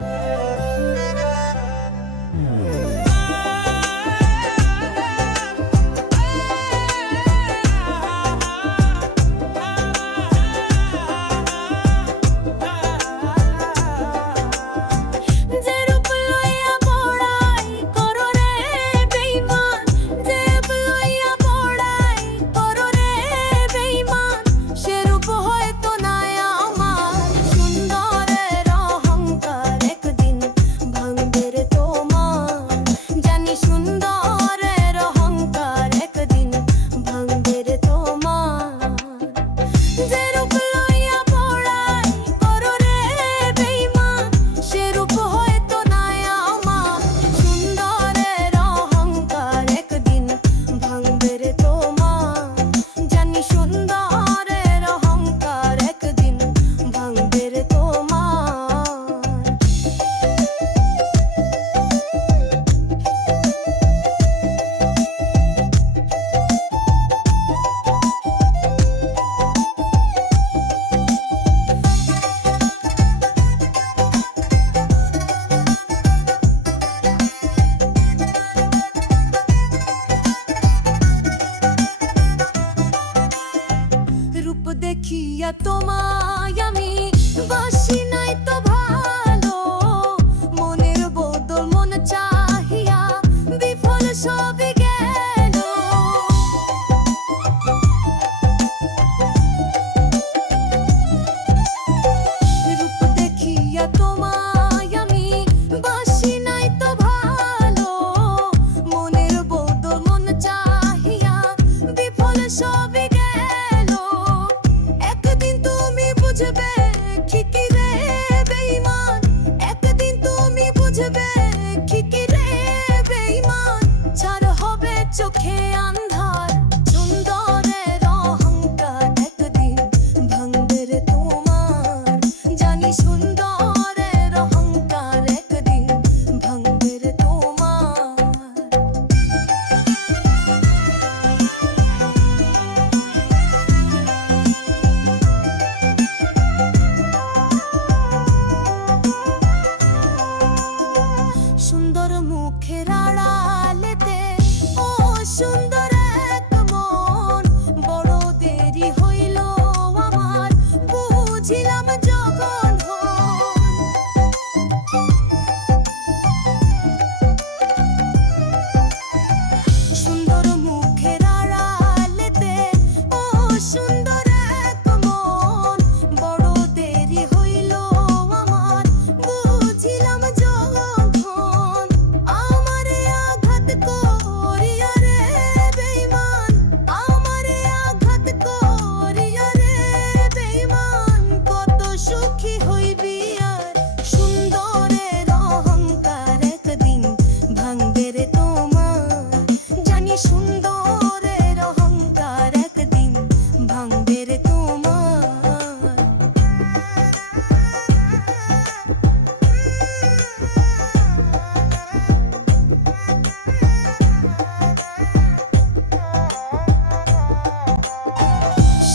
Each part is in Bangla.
Yeah. তোমায় আমি বাসি নাই তো ভালো। মনের বদল মন চা চোখে আন্ধার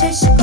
shake.